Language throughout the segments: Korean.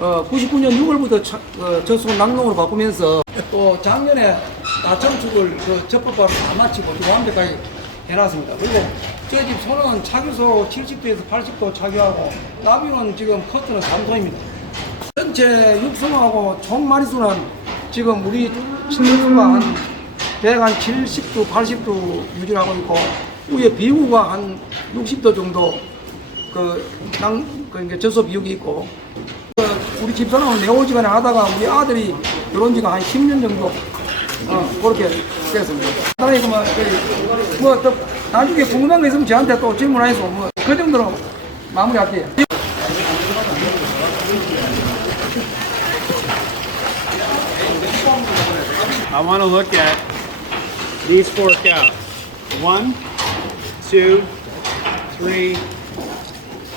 99년 6월부터 젖소 낙농으로 바꾸면서 또 작년에 나청축을 접합바로 다 마치고 또 완벽하게 해놨습니다. 그리고 저희 집 소는 차교소 70도에서 80도 차교하고 나비는 지금 커트는 3도입니다. 전체 육수하고 총 마리수는 지금 우리 침대수가 한 170도, 80도 유지하고 있고 위에 비구가 한 60도 정도 이제 젖소 비육이 있고 우리 집사람은 내오지간에 하다가 우리 아들이 들어온 지가 한 10년 정도 그렇게 됐습니다. 뭐 나중에 궁금한 거 있으면 저한테 또 질문하셔서 뭐 그 정도로 마무리할게요. I want to look at these 4 cows. 1, 2, 3,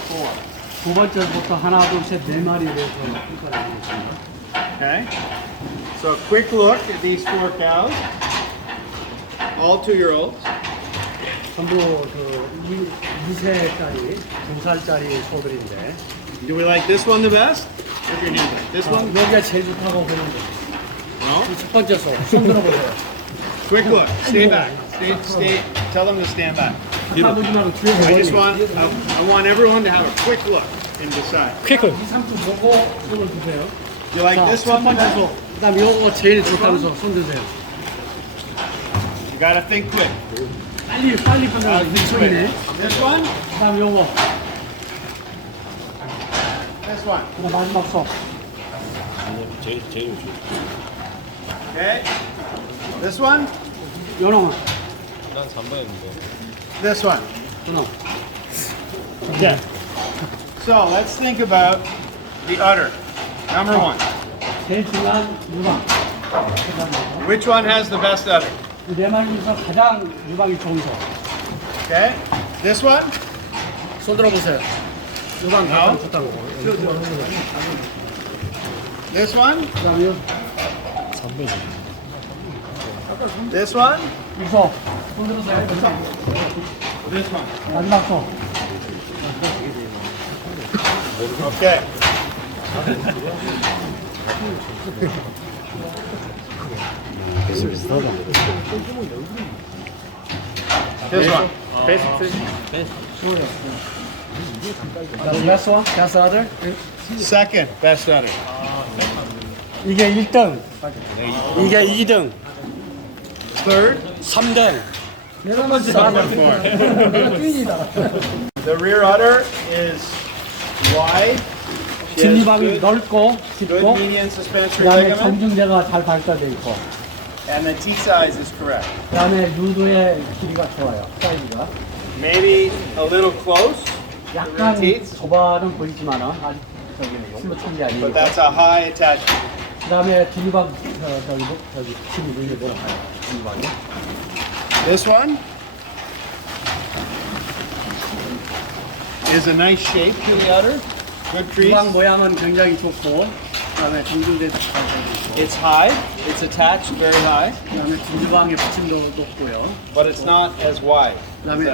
4. 두 번째부터 하나, 둘, 셋, 네 마리를 해서 Okay. So quick look at these 4 cows. All 2-year-olds. 전부 2세짜리, 2살짜리 소들인데 Do we like this one the best? Put your hand up. This one? 여기가 제일 좋다고 보는데 No? 첫 번째 소, 손 들어보세요. Quick look. Stay back. Stay. Tell them to stand back. 아버지 말고 뒤에서 I just want. I want everyone to have a quick look and decide. 퀵을 2, 3분 보고 손을 드세요. You like 자, this 첫 one? 번째 소, 그 다음 요거 제일 좋다는 소, 손 드세요. You gotta think quick. 빨리 끝내면 미쳐이네. This one? 그 다음 요거, This one. 그 다음 마지막 소. Okay. This one? 요놈은, This one. 요놈. Okay. So let's think about the udder. Number 1. 제일 중요한 유방. Which one has the best udder? 이 네 마리 중에서 가장 유방이 좋은 소. Okay. This one? 손 들어보세요. 유방 가장 좋다고. This one? 그 다음에 This one? 이소. 손 들어보세요. This one. 마지막 소. Okay. This one. The last one? That's other? Second best udder. 이게 1등. 이게 2등. Third? 3등. 내가 먼저 Fourth. 내가 주인이다. The rear udder is wide. She has 뒷유방이 good, 넓고 good 깊고 median suspensory 그 다음에 ligament, 정중대가 잘 발달되어 있고 and the teeth size is correct. 그 다음에 유두의 길이가 좋아요. 사이즈가. Maybe a little close, 약간 teeth? 좁아는 보이지만은 아직 술로 찬 게 but 아니니까. that's a high attachment. 그 다음에 뒷유방 저기 힘이 물려 내려가요. 뒷유방이. This one is a nice shape to the udder. Good crease. 유방 모양은 굉장히 좋고 그 다음에 정중대도 잘 되어 있고 It's high. It's attached very high, 그 다음에 뒷유방의 받침도 높고요. but it's not as wide. 그 다음에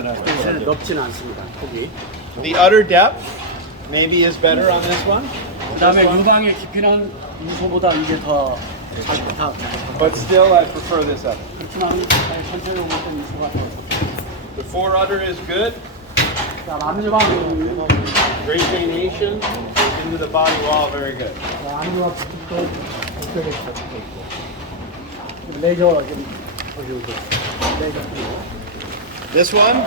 넓지는 않습니다. 폭이. The udder depth maybe is better on this one, 그 다음에 유방의 깊이는 유소보다 이게 더 잘 다. but still I prefer this udder. 그렇지만 전체적으로 보면 유소가 더 좋고. The fore udder is good. 자, 안유방은 Radiation into the body wall, very good. 안유방 붙도 목표를 잡고 있고. 레이저 좀 보여주고. 레이저 끼고. This one,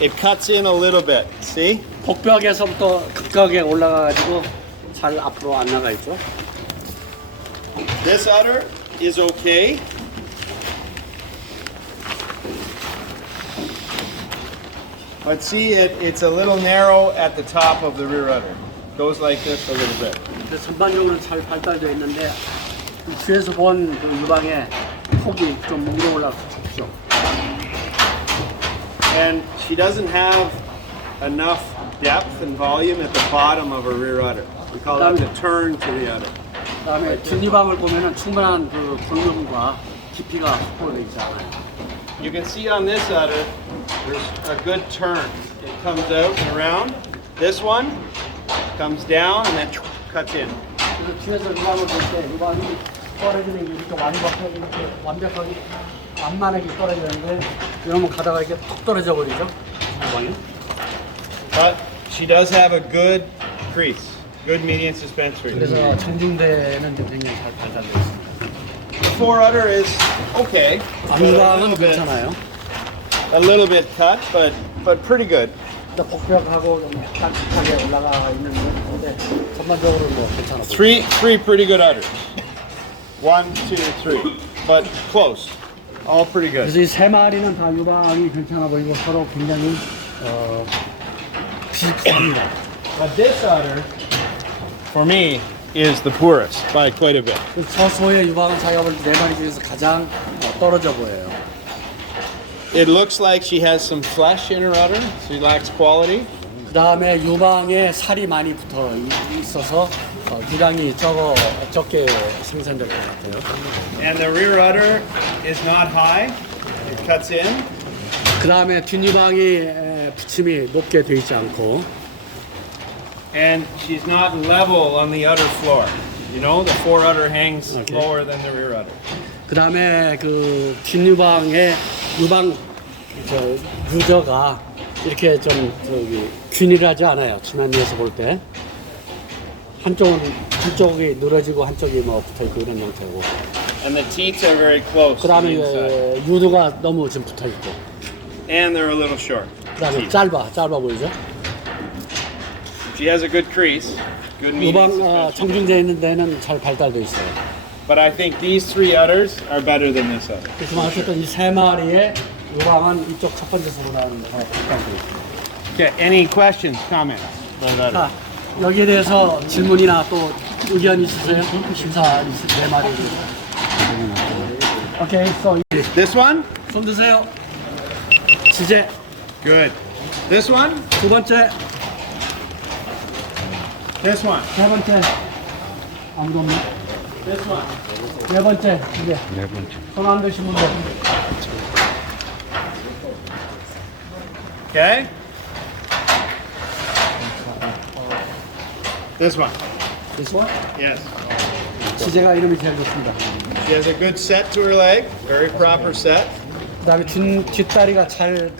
it cuts in a little bit. See? 복벽에서부터 급격하게 올라가가지고 잘 앞으로 안 나가 있죠. This udder is okay. But see, it's a little narrow at the top of the rear udder. Goes like this a little bit. 근데 전반적으로 잘 발달되어 있는데 이 뒤에서 본 그 유방의 폭이 좀 위로 올라서 좁죠. And she doesn't have enough depth and volume at the bottom of her rear udder. We call that the turn to the udder. 그다음에 뒷유방을 보면은 충분한 그 볼륨과 깊이가 확보되어 있지 않아요. You can see on this udder, there's a good turn. It comes out and around. This one comes down and then cuts in. 그래서 뒤에서 유방을 볼 때 유방이 떨어지는 게 이렇게 완벽하게 완만하게 떨어지는데 이러면 가다가 이렇게 톡 떨어져 버리죠. 유방이. But she does have a good crease, good median suspensory. 그래서 정중대는 굉장히 잘 발달되어 있습니다. The fore udder is okay. 유방은 괜찮아요. A little bit cut, but pretty good. 복벽하고 좀 딱딱하게 올라가 있는 건데 전반적으로 뭐 괜찮아 보여요. Three pretty good udders. 1, 2, 3, but close. All pretty good. 그래서 이 세 마리는 다 유방이 괜찮아 보이고 서로 굉장히 비슷합니다. But this udder, for me, is the poorest by quite a bit. 저소의 유방을 자기가 볼 때 네 마리 중에서 가장 떨어져 보여요. It looks like she has some flesh in her udder. She lacks quality. 그 다음에 유방에 살이 많이 붙어 있어서 유량이 적게 생산될 것 같아요. And the rear udder is not high. It cuts in. 그 다음에 뒷유방이 붙임이 높게 돼 있지 않고 And she's not level on the udder floor. You know, the fore udder hangs Okay. lower than the rear udder. 그 다음에 그 뒷유방의 유방 유저가 이렇게 좀 균일하지 않아요. 지면에서 볼 때 한쪽이 늘어지고 한쪽이 뭐 붙어 있고 이런 형태고. And the teeth are very close. 그 다음에 유두가 너무 좀 붙어 있고. And they're a little short. 그 다음에 짧아 보이죠? She has a good crease, good median 유방 suspension. 정중되어 있는 데는 잘 발달되어 있어요. But I think these 3 udders are better than this udder. 그렇지만 어쨌든 이 세 마리의 유방은 이쪽 첫 번째 소보다는 더 발달되어 있습니다. Okay, any questions, comments? 자, 여기에 대해서 질문이나 또 의견 있으세요? 심사 네 마리. 오케이, so This one? 손 드세요. 지제 Good. This one? 두 번째, This one? 세 번째. 아무도 없네. This one? 네 번째, 이제. 손 안 드신 분들. Okay. This one? This one? Yes. 지제가 이름이 제일 좋습니다. She has a good set to her leg, very proper set. 그다음에 뒷다리가 잘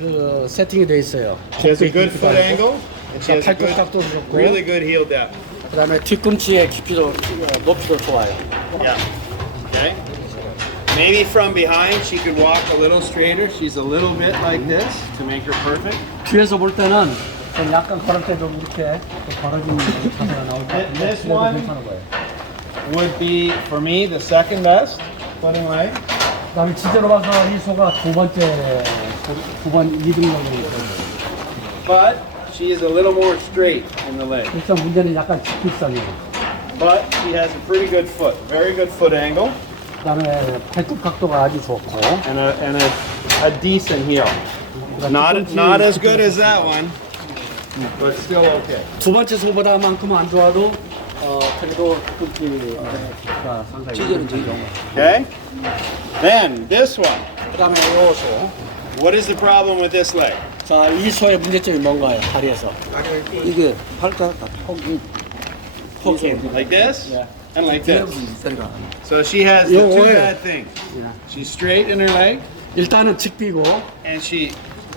세팅이 돼 있어요. She has a good foot angle, and she has a 팔뚝 각도도 good, 좋고. really good heel depth. 그다음에 뒤꿈치의 깊이도 높이도 좋아요. Yeah. Okay. Maybe from behind she could walk a little straighter. She's a little bit like this to make her perfect. 뒤에서 볼 때는 좀 약간 걸을 때 좀 이렇게 벌어지는 자세가 나올 때 This 그래도 one? 괜찮은 거예요. Would be for me the second best footing leg. 그다음에 지제로 봐서 이 소가 두 번 2등 정도. But she is a little more straight in the leg. 일단 문제는 약간 직립선이에요. But she has a pretty good foot, very good foot angle, 그다음에 발톱 각도가 아주 좋고. and a decent heel. Not as good as that one, but still okay. 두 번째 소보다만큼은 안 좋아도 그래도 뒤꿈치가 상당히 지제는 지제. Okay. Then this one. 그다음에 이 소. What is the problem with this leg? 자, 이 소의 문제점이 뭔가요? 다리에서. 이게 팔자 폭이 Like this Yeah. and like this. 다리가 So she has the Yeah, two yeah. bad things. Yeah. She's straight in her leg, 일단은 직비고 and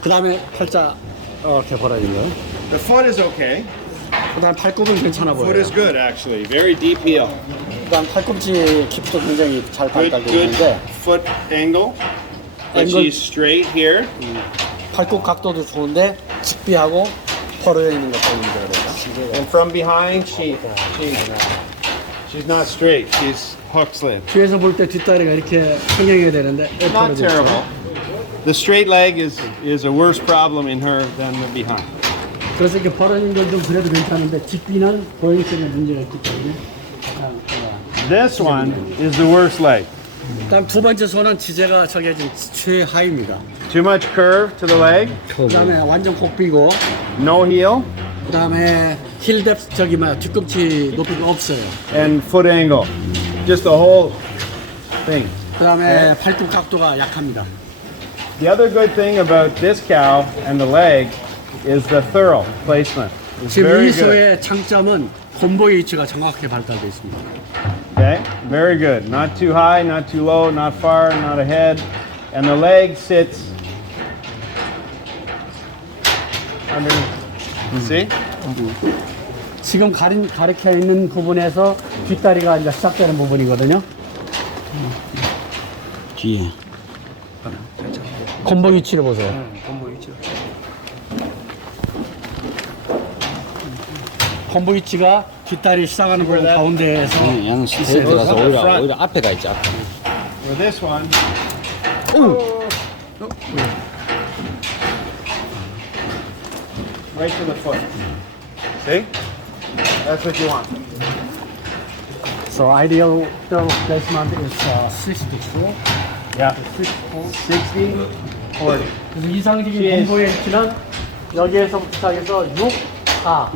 그다음에 팔자 이렇게 벌어진 거. the foot is okay. 그다음 팔꿈은 괜찮아 Foot 보여요. is good actually, very deep heel. 그다음 팔꿈치 깊이도 굉장히 잘 Good, 발달되어 good 있는데 foot angle. But Angle. she's straight here. 팔꿈 각도도 좋은데 직비하고 벌어져 있는 것도 문제가 And from behind, she's not straight. She's hook slid. 뒤에서 볼 때 뒷다리가 이렇게 평행해야 되는데 Not 벌어져 있죠. terrible. The straight leg is a worse problem in her than the behind. 그래서 이렇게 벌어진 건 좀 그래도 괜찮은데 직비는 보행성에 문제가 있기 때문에 약간 This one is the worst leg. 그다음 두 번째 소는 지제가 저게 지금 최하입니다. Too much curve to the leg, 그다음에 완전 곡비고 no heel, 그다음에 힐 뎁스 뒤꿈치 높이가 없어요. and foot angle. Just the whole thing. 그다음에 팔뚝 각도가 약합니다. The other good thing about this cow and the leg is the thorough placement. It's 지금 very 이 good. 소의 장점은 콤보의 위치가 정확하게 발달되어 있습니다. Okay, very good. Not too high, not too low, not far, not ahead. And the leg sits underneath. See? 지금 가리켜 있는 부분에서 뒷다리가 이제 시작되는 부분이거든요. 뒤에. 콤보 위치를 보세요. 콤보 위치. 콤보 위치가 뒷다리 시작하는 부분 가운데에서 양 시스에 들어가서 오히려 앞에가 있지, 앞에. For this one, right to the foot. See? That's what you want. So ideal placement is 62. Yeah. 60, 40. 그래서 이상적인 콤보의 위치는 여기에서부터 시작해서 6, 4.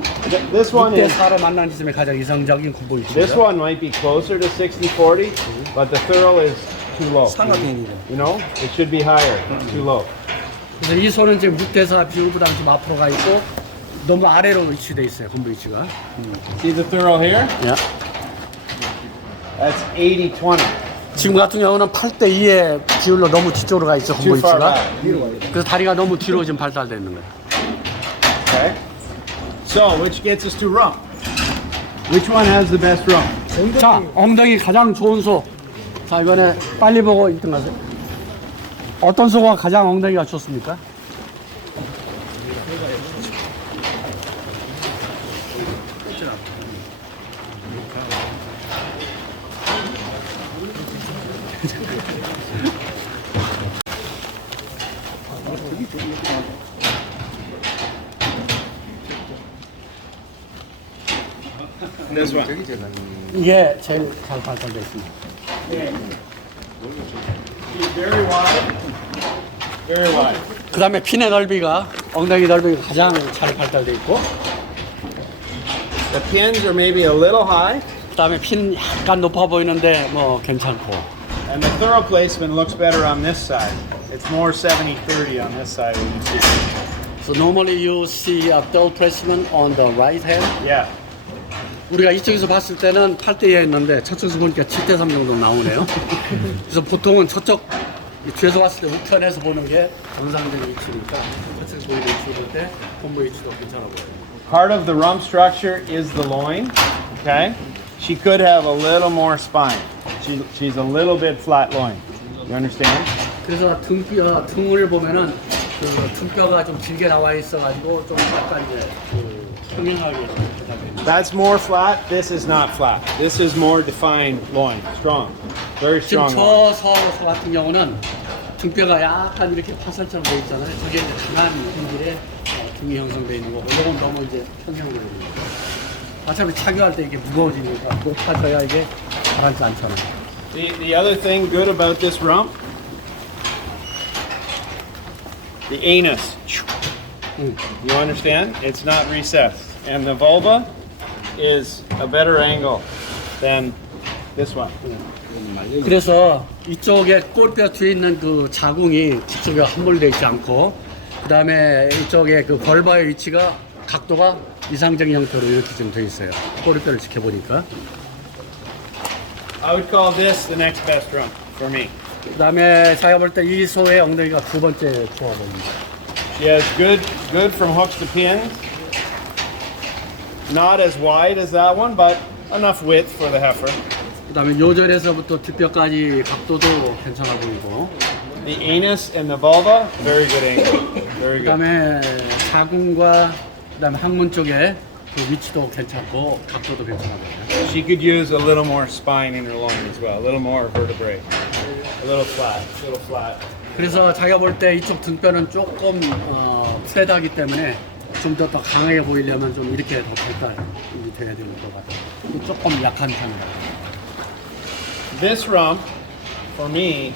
This one 6대 is 4로 만난 지점이 가장 이상적인 콤보 This 위치입니다. one might be closer to 60-40, but the thorough is too low. 삼각형이래. You know, it should be higher, too low. 그래서 이 손은 지금 6대 4 비율보다 좀 앞으로 가 있고 너무 아래로 위치돼 있어요. 콤보 위치가. See the thorough here? Yeah. That's 80-20. 지금 같은 경우는 8대 2의 비율로 너무 뒤쪽으로 가 있죠. 콤보 Too far 위치가. back. 그래서 다리가 너무 뒤로 지금 발달되어 있는 거예요. Okay. So, which gets us to rump? Which one has the best rump? 자, 엉덩이 가장 좋은 소. 자, 이번에 빨리 보고 1등 하세요. 어떤 소가 가장 엉덩이가 좋습니까? This one. 이게 제일 잘 발달되어 있습니다. Very wide. Very wide. 그 다음에 핀의 넓이가, 엉덩이 넓이가 가장 잘 발달되어 있고, The pins are maybe a little high, 그 다음에 핀 약간 높아 보이는데 뭐 괜찮고. and the thorough placement looks better on this side. It's more 70-30 on this side when you see it. So normally you see a dull placement on the right hand. Yeah. 우리가 이쪽에서 봤을 때는 8대 2였는데 저쪽에서 보니까 7대 3 정도 나오네요. 그래서 보통은 저쪽 뒤에서 봤을 때 우편에서 보는 게 정상적인 위치니까 저쪽에서 보이는 위치 볼 때 콤보 위치도 괜찮아 보여요. Part of the rump structure is the loin. Okay. She could have a little more spine. She's a little bit flat loin. You understand? 그래서 등을 보면은 그 등뼈가 좀 길게 나와 있어가지고 좀 약간 이제 그 평행하게 발달됩니다. That's more flat. This is not flat. This is more defined loin. Strong. Very 지금 strong loin. 저 같은 경우는 등뼈가 약간 이렇게 파살처럼 돼 있잖아요. 저게 이제 강한 힘질에 등이 형성돼 있는 거고, 이건 너무 이제 평형으로 되는 거예요. 어차피 착용할 때 이게 무거워지니까 높아져야 이게 가라앉지 않잖아요. The other thing good about this rump, the anus. You understand? It's not recessed. And the vulva is a better angle than this one. 그래서 이쪽에 꼬리뼈 뒤에 있는 그 자궁이 뒤쪽에 함몰되어 있지 않고, 그 다음에 이쪽에 그 벌바의 위치가 각도가 이상적인 형태로 이렇게 좀 되어 있어요. 꼬리뼈를 지켜보니까. I would call this the next best rump for me. 그 다음에 제가 볼 때 이 소의 엉덩이가 두 번째 좋아 보입니다. She has good from hooks to pins. Not as wide as that one, but enough width for the heifer. 그 다음에 요절에서부터 뒷뼈까지 각도도 괜찮아 보이고, The anus and the vulva, very good angle. Very 그 good. 다음에 자궁과 그 다음에 항문 쪽에 그 위치도 괜찮고 각도도 괜찮아 보여요. She could use a little more spine in her loin as well, a little more vertebrae. A little flat. 그래서 자기가 볼 때 이쪽 등뼈는 조금 세다기 때문에 좀 더 강하게 보이려면 좀 이렇게 더 발달이 돼야 되는 것 같아요. 조금 약한 편이다. This rump, for me,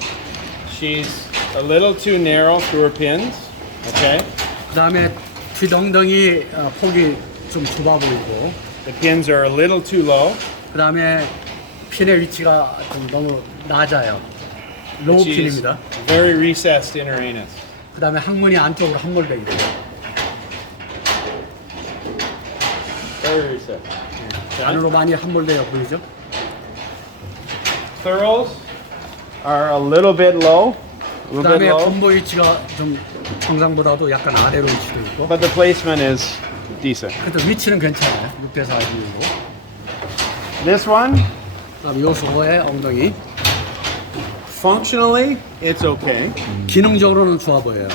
she's a little too narrow through her pins. Okay? 그 다음에 뒷엉덩이 폭이 좀 좁아 보이고, The pins are a little too low. 그 다음에 핀의 위치가 좀 너무 낮아요. 로우 She's 핀입니다. very recessed in her anus. 그 다음에 항문이 안쪽으로 함몰되어 있어요. Very recessed. 안으로 많이 함몰되어 보이죠? Thurls are a little bit low. A little bit 그다음에 low. 분모 위치가 좀 정상보다도 약간 아래로 위치도 있고. But the placement is decent. 그래도 위치는 괜찮아요. 6대 4 정도. This one, 그다음 요 소의 엉덩이. functionally, it's okay. 기능적으로는 좋아 보여요.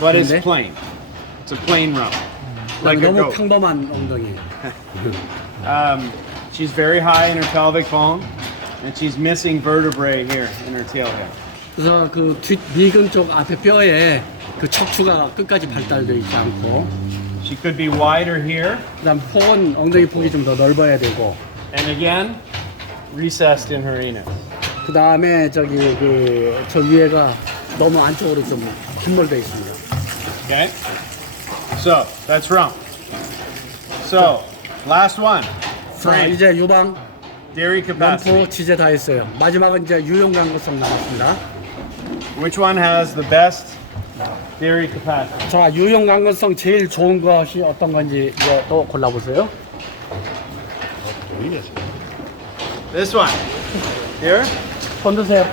But it's 근데 plain. It's a plain rump. 그다음에 Like a 너무 goat. 평범한 엉덩이. She's very high in her pelvic bone, and she's missing vertebrae here in her tail here. 그래서 그 뒷 미근 쪽 앞에 뼈에 그 척추가 끝까지 발달되어 있지 않고, She could be wider here, 그다음 폭은 엉덩이 폭이 좀 더 넓어야 되고, and again, recessed in her anus. 그다음에 저기 그 저 위에가 너무 안쪽으로 좀 힘몰되어 있습니다. Okay? So, that's rump. So, last one. 자, Frame. 이제 유방, Dairy capacity. 램프, 지제 다 했어요. 마지막은 이제 유용 강도성 남았습니다. Which one has the best dairy capacity? 자, 유용 강도성 제일 좋은 것이 어떤 건지 이제 또 골라보세요. This one. Here. 손 드세요.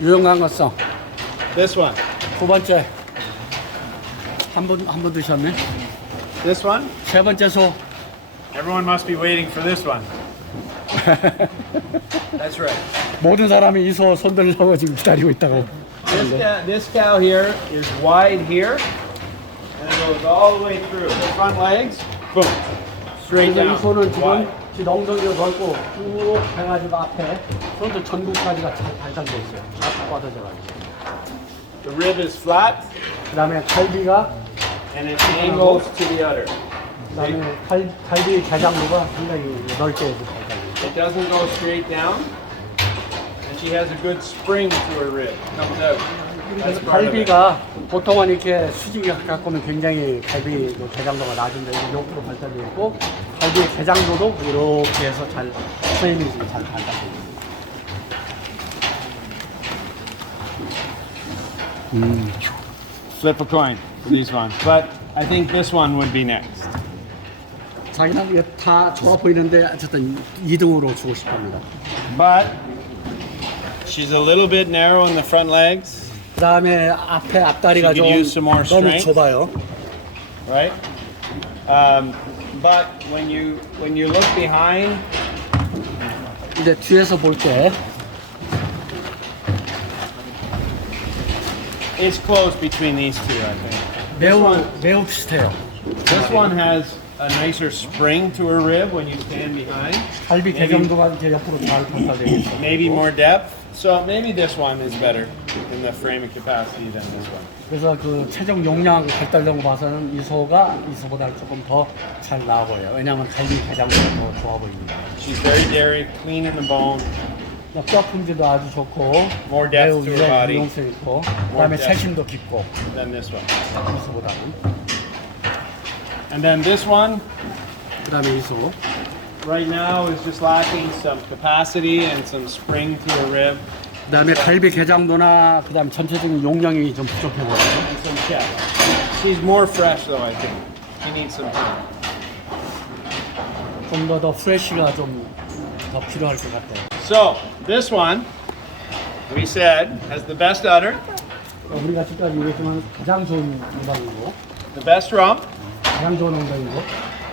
유용 강도성. This one. 두 번째. 한 분 드셨네. This one. 세 번째 소. Everyone must be waiting for this one. That's right. 모든 사람이 이 소 손 들려고 지금 기다리고 있다고. This cow here is wide here, and it goes all the way through. The front legs, boom, straight 그래서 down, 이 소는 지금 wide. 지 엉덩이가 넓고 쭉 해가지고 앞에 손도 전국까지가 잘 발달돼 있어요. 쫙 뻗어져가지고. The rib is flat, 그 다음에 갈비가, and it angles to the udder. 그 다음에 갈비 개장도가 상당히 넓게 이렇게 발달돼 있어요. It doesn't go straight down, and she has a good spring to her rib. Comes out. That's part of it. 갈비가 보통은 이렇게 수직에 갖고 오면 굉장히 갈비 그 개장도가 낮은데 이게 옆으로 발달되어 있고, 갈비 개장도도 이렇게 해서 잘 프레임이 지금 잘 발달되어 있어요. Flip a coin for these ones, but I think this one would be next. 자기는 이게 다 좋아 보이는데 어쨌든 2등으로 주고 싶답니다. But she's a little bit narrow in the front legs, 그 다음에 앞에 앞다리가 She 좀 could use some more 너무 strength. 좁아요. right? But when you look behind, 이제 뒤에서 볼 때 it's close between these two, I think. 매우 비슷해요. This one has a nicer spring to her rib when you stand behind. 갈비 개정도가 이제 옆으로 잘 발달되어 있어요. Maybe more depth. So maybe this one is better in the framing capacity than this one. 그래서 그 체중 용량 발달된 거 봐서는 이 소가 이 소보다 조금 더 잘 나아 보여요. 왜냐하면 갈비 개장도가 더 좋아 보입니다. She's very dairy, clean in the bone. 뼈 품질도 아주 좋고 More depth 매우 to her body. 유용성 있고 그다음에 depth. 세심도 깊고 Than this one. 이 소보다는. And then this one, 그다음에 이 소. right now, is just lacking some capacity and some spring to her rib 그다음에 갈비 개장도나 그다음 전체적인 용량이 좀 부족해 보여요. and some chest. She's more fresh though, I think. She needs some time. 좀 더 프레쉬가 좀 더 필요할 것 같아요. So, this one, we said, has the best udder, 우리가 지금까지 얘기했지만 가장 좋은 엉덩이고, the best rump, 가장 좋은 엉덩이고,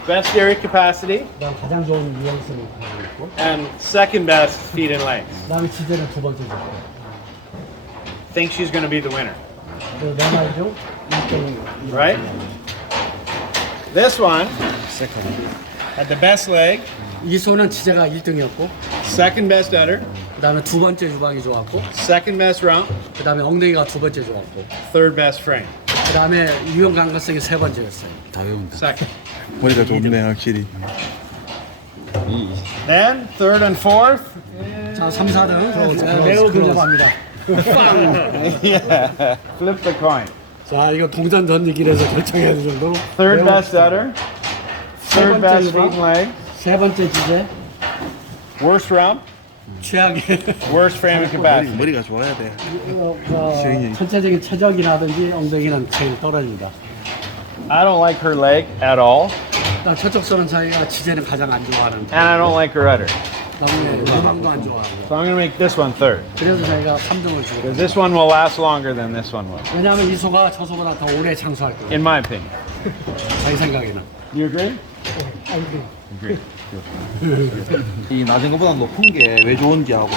best dairy capacity, 그다음 가장 좋은 유연성을 가지고 있고, and second best feet and legs. 그다음에 지제는 두 번째 좋고. Think she's going to be the winner, 그래서 내 말이죠. 1등이 right? This one had the best leg, 이 소는 지제가 1등이었고, second best udder, 그다음에 두 번째 유방이 좋았고, second best rump, 그다음에 엉덩이가 두 번째 좋았고, third best frame. 그다음에 유형 감각성이 세 번째였어요. 다 외운다. Second. 머리가 좋네 확실히. Then third and fourth. 자, 3, 4등 매우 근접합니다. Yeah. Flip the coin. 자, 이거 동전 던지기에서 결정해야 될 정도로 Third 매우 best udder. Third 번째 best feet 유방. and leg. 세 번째 지제 Worst rump. 최악의 Worst frame and capacity. 머리가 좋아야 돼. 시행이. 전체적인 체적이라든지 엉덩이는 제일 떨어집니다. I don't like her leg at all. 일단 저쪽 선은 자기가 지제는 가장 안 좋아하는 And I don't like a rudder. 나중에 내방도 안 좋아하고 So I'm going to make this one third. 그래서 자기가 3등을 주고 Because this one will last longer than this one will. 왜냐하면 이 소가 저 소보다 더 오래 장수할 거예요. In my opinion. 자기 생각에는. You agree? agree. 이 낮은 것보다 높은 게 왜 좋은지 하고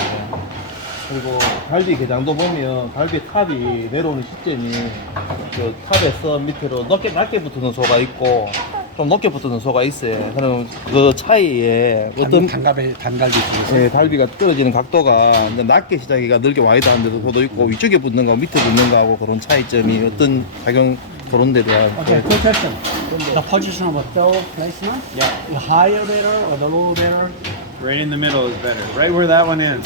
그리고 갈비 개장도 보면 갈비 탑이 내려오는 시점이 그 탑에서 밑으로 낮게 붙는 소가 있고 좀 높게 붙는 소가 있어요. 그럼 그 차이에 어떤 단갈비 중에서 네, 갈비가 떨어지는 각도가 이제 낮게 시작이가 넓게 와이드한 데도 있고 위쪽에 붙는 거 밑에 붙는 거하고 그런 차이점이 어떤 작용 그런 데 대한 Okay, good question. The position of a throw placement? Yeah. The higher better or the lower better? Right in the middle is better. Right where that one is.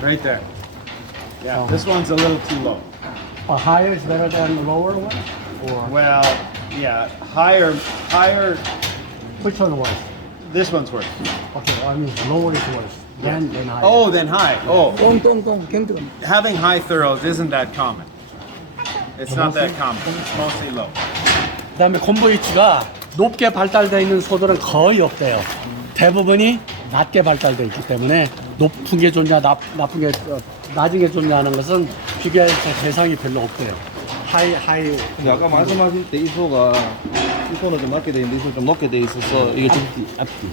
Right there. Yeah, this one's a little too low. Higher is better than the lower one? Or Well, yeah, higher. which one worse? This one's worse. Okay, I mean lower is worse. Then higher. Oh, then high. Oh, 똥똥똥 경등. having high thorough isn't that common. It's not that common. It's mostly low. 그다음에 콤보 위치가 높게 발달되어 있는 소들은 거의 없대요. 대부분이 낮게 발달되어 있기 때문에 높은 게 좋냐 나쁜 게 낮은 게 좋냐 하는 것은 비교할 대상이 별로 없대요. 하이. 근데 아까 말씀하실 때 이 소가 이 소는 좀 낮게 돼 있는데 이 소는 좀 높게 돼 있어서 이게 좀 앞뒤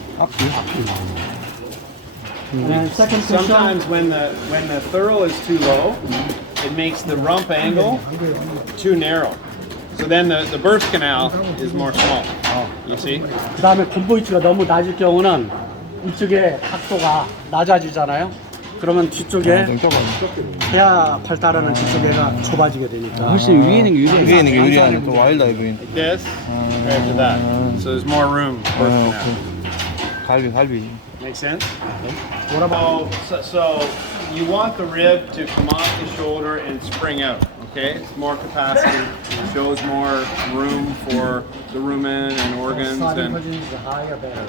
And second question. Sometimes when the thorough is too low, it makes the rump angle too narrow. So then the birth canal is more small. You see? 그다음에 콤보 위치가 너무 낮을 경우는 이쪽에 각도가 낮아지잖아요. 그러면 뒤쪽에 해야 발달하는 뒤쪽에가 좁아지게 되니까. 훨씬 위에 있는 게 유리해. 위에 있는 게 유리한 좀 와일드해 보이는 Like this compared to that. So there's more room. Birth canal. 갈비 Make sense? So you want the rib to come off the shoulder and spring out. Okay, it's more capacity. It shows more room for the rumen and organs. Starting And position is higher better.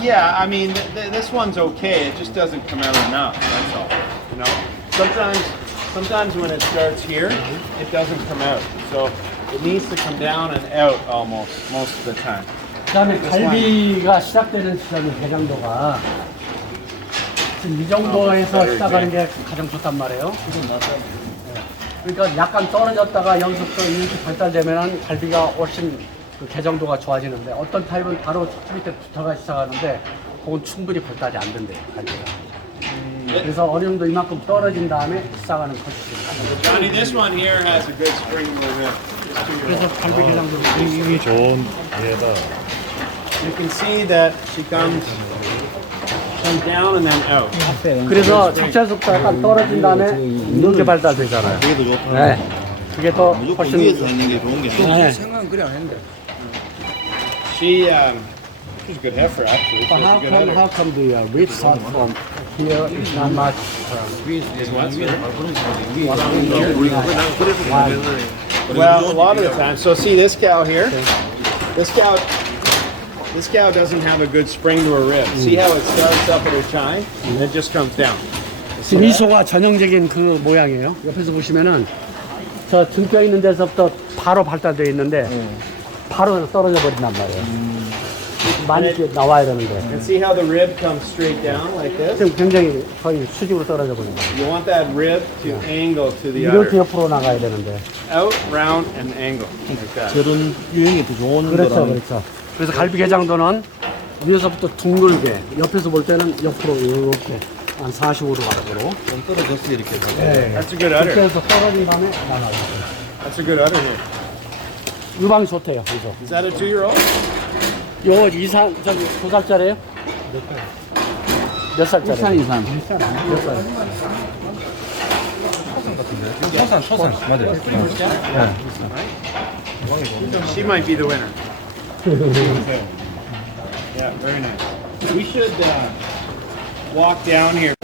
yeah, I mean this one's okay. It just doesn't come out enough. That's all. You know, sometimes when it starts here, it doesn't come out. So it needs to come down and out almost most of the time. 그다음에 갈비가 시작되는 시점이 개장도가 지금 이 정도에서 시작하는 게 가장 좋단 말이에요. 그러니까 약간 떨어졌다가 여기서부터 이렇게 발달되면은 갈비가 훨씬 그 개정도가 좋아지는데 어떤 타입은 바로 첫 밑에 붙어가 시작하는데 그건 충분히 발달이 안 된대요, 갈비가. 그래서 어느 정도 이만큼 떨어진 다음에 시작하는 것이죠. Johnny, this one here has a good spring movement. 그래서 갈비 개장도 이게 좋은 얘다 You can see that she comes down and then out. 그래서 첫째부터 약간 떨어진 다음에 이렇게 발달되잖아요. 그게 더 좋다 네. 그게 더 무조건 훨씬 위에서 있는 게 좋은 게 아니야 네. 생각은 그래 안 했는데. She's a good heifer actually. But She's a good udder. how come the rib start from here is not much? Is what? Well, a lot of the time. So see this cow here. This cow doesn't have a good spring to her rib. See how it starts up at her chine and it just comes down. 지금 이 소가 전형적인 그 모양이에요. 옆에서 보시면은 저 등뼈 있는 데서부터 바로 발달되어 있는데 바로 떨어져 버린단 말이에요. 많이 이렇게 나와야 되는데 And see how the rib comes straight down like this? 지금 굉장히 거의 수직으로 떨어져 버린다. You want that rib to angle to the 이렇게 udder. 옆으로 나가야 되는데. Out, round, and angle. Like that. 저런 유형이 더 좋은 그렇죠, 거랑 그렇죠. 그래서 갈비 개장도는 위에서부터 둥글게, 옆에서 볼 때는 옆으로 이렇게 한 45도 각도로. 좀 떨어졌어 이렇게 That's a good udder. 그래서 떨어진 다음에 나가요. That's a good udder here. 유방이 좋대요, 그래서. Is that a 2-year-old? 요거 2살짜리예요? 몇 살짜리? 1살 이상. 몇 살? 초산 맞아요 She might be the winner. Yeah, very nice. We should walk down here.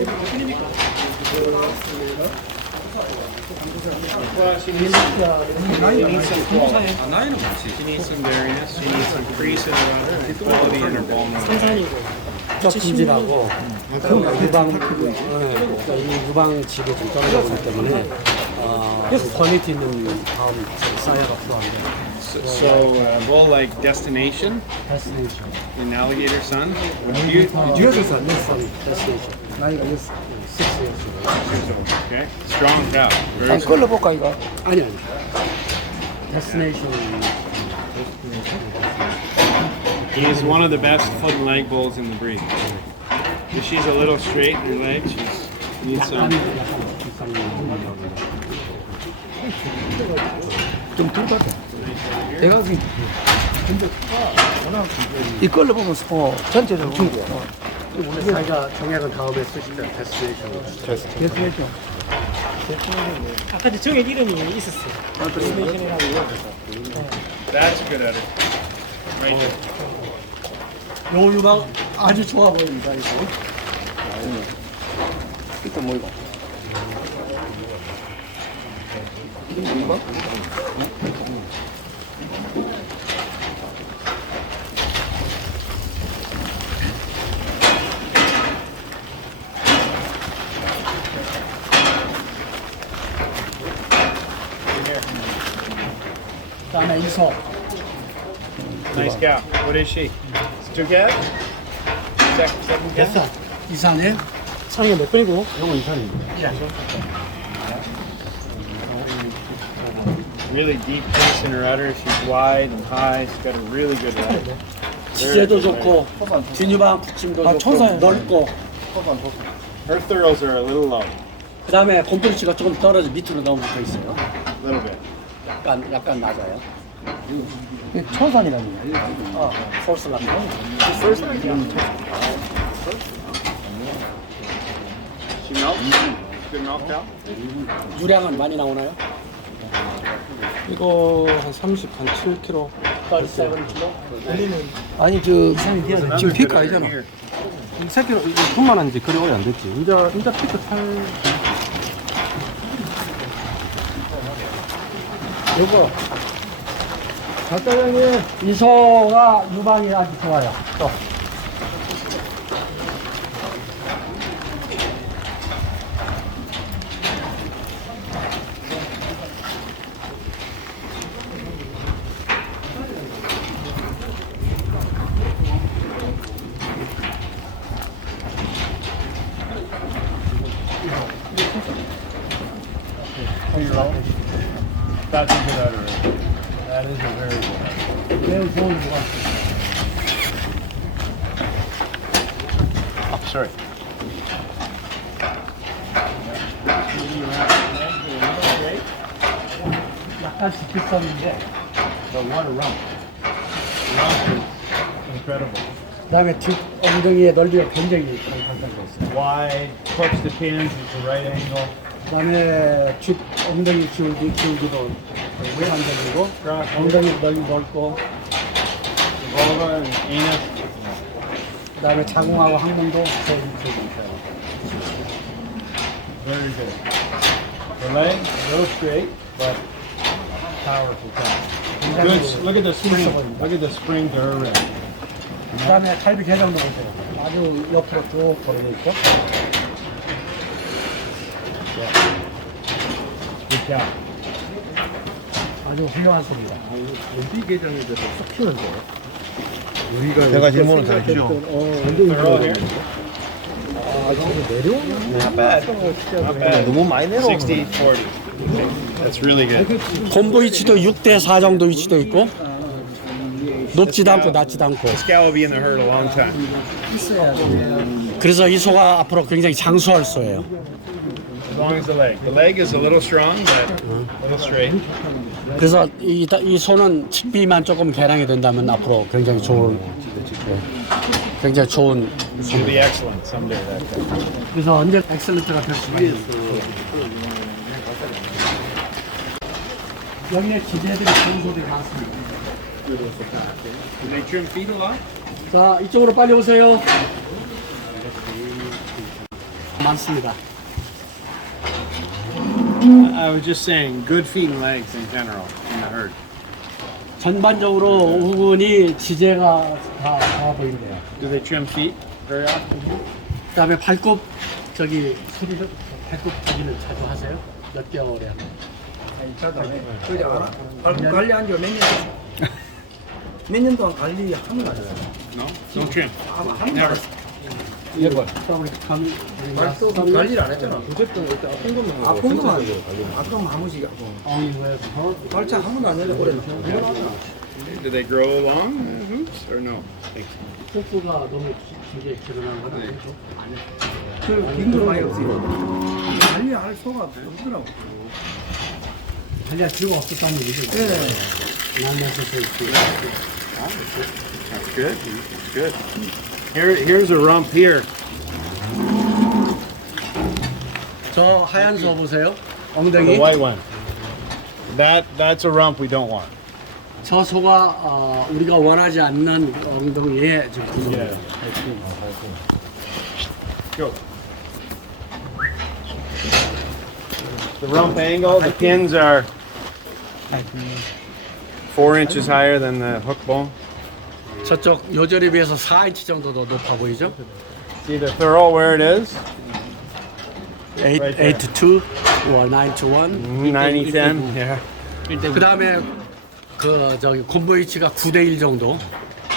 Well, she needs some quality. She needs some dairiness. She needs some crease in her udder and quality in her bone. 품질하고 유방질이 좀 떨어지기 때문에 퀄리티 있는 다음 사야가 필요합니다. So, bull like Destination in Alligator Sun. 뉴욕에서 냈던 데스티네이션 나이가 6 years. Okay, strong cow. Very 한번 끌어볼까 이거? 아니 데스티네이션 He is one of the best foot and leg bulls in the breed. If she's a little straight in her leg, she needs some. 좀 둔하다. 내가 이 걸로 보면 전체적으로 원래 사이가 정액은 다음에 쓰실 때 데스티네이션 아까 정액 이름이 있었어요. That's a good udder. Right there. 요 유방 아주 좋아 보입니다. 이거. 일단 뭐 이거? 그다음에 이소. Nice cow. What is she? Stugat? Second cat? 됐어. 이산에 상해 몇 번이고? 이건 이산입니다. Really deep crease in her udder. She's wide and high. She's got a really good ride. 지제도 좋고 뒷유방 붙임도 좋고 천사예요. 넓고 Her thorows are a little low. 그다음에 곰돌치가 조금 떨어져 밑으로 너무 붙어 있어요. A little bit. 약간 낮아요. 천산이라는 폴스 같은 거. She milks? Good milk cow? 유량은 많이 나오나요? 이거 한 30, 한 7kg. 37kg? 아니 지금 피크 아니잖아. 이 새끼로 분만한 지 그리 오래 안 됐지. 이제 피크 탈. 요거 작가장님 이소가 유방이 아주 좋아요. 또 That's a good udder. That is a very good udder. 매우 좋은 유방. Oh, sorry. 약간씩 비싼데 But what a rump. The rump is incredible. 그다음에 뒷 엉덩이의 넓이가 굉장히 강조되어 있어요. Wide, push the pins at the right angle. 그다음에 뒷 엉덩이 기울기도 외관적이고 엉덩이 넓이 넓고 Vulva and anus. 그다음에 자궁하고 항문도 제일 좋아요. Very good. The leg, a little straight, but powerful cow. Good. Look at the spring. Look at the spring to her rib. 그다음에 갈비 개정도 보세요. 아주 옆으로 쭉 벌어져 있고. Good cow. 아주 훌륭한 소리다. 제가 질문을 잘해주죠. Thorough here. Not bad. 너무 많이 내려오는 60, 40. That's really good. 곰보 위치도 6대4 정도 위치도 있고 높지도 않고 낮지도 않고 This cow will be in the herd a long time. 그래서 이 소가 앞으로 굉장히 장수할 소예요. As long as the leg. The leg is a little strong, but a little straight. 그래서 이 소는 칩비만 조금 개량이 된다면 앞으로 굉장히 좋은 She'll be excellent someday. That cow. 그래서 언제 엑셀런트가 될 수가 있어요. 여기에 기재들이 좋은 소들이 많습니다. Do they trim feet a lot? 자, 이쪽으로 빨리 오세요. 많습니다. I was just saying, good feet and legs in general in the herd. 전반적으로 우군이 지제가 다 좋아 보인대요. Do they trim feet very often? 그다음에 발굽 저기 소리를 발굽 저기는 자주 하세요? 몇 개월에 한 번? 그지 알아? 관리한 지가 몇 년 됐어? 몇 년 동안 관리 한 번도 안 했어요. No? No trim. 한 번도 안 했어. 말도 관리를 안 했잖아. 아픈 것만 아픈 한 번씩 하고. 발차 한 번도 안 내려 오래는. Do they grow long, the hoops, or no? Thanks. 폭포가 너무 길게 드러나는 건 아니죠? 그 빈도 많이 없어요. 관리할 소가 없더라고. 관리할 필요가 없었다는 얘기죠? 네. 남녀서 있고. That's good. That's good. Here's a rump here. 저 하얀 소 보세요. The 엉덩이. white one. That's a rump we don't want. 저 소가 우리가 원하지 않는 엉덩이에 지금 구성돼요. Go. The rump angle, the pins are 4 inches higher than the hook bone. 저쪽 요절에 비해서 4인치 정도 더 높아 보이죠? See the thorough where it is? 8 to 2 or 9 to 1. 90, 10. Yeah. 그 다음에 그 저기 곰보 위치가 9대1 정도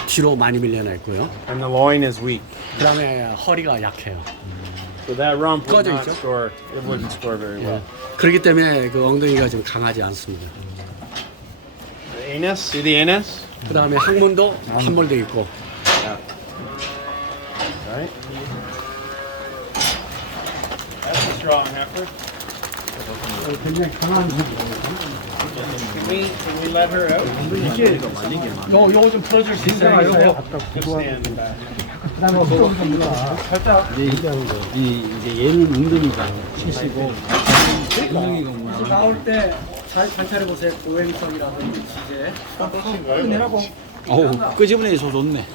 뒤로 많이 밀려나 있고요. And the loin is weak. 그 다음에 허리가 약해요. So that rump would 꺼져 not 있죠? score. It wouldn't score very well. 그렇기 때문에 그 엉덩이가 좀 강하지 않습니다. The anus. See the anus? 그 다음에 항문도 함몰돼 있고. Right. That's a strong heifer. 굉장히 강한. Can we let her out? 요거 좀 풀어줄 수 있어요? Just stand back. 이제 얘는 웅덩이가 치시고 나올 때 잘 관찰해 보세요. 고행성이라든지 지제. 내라고. 어우 끄집어내서 좋네.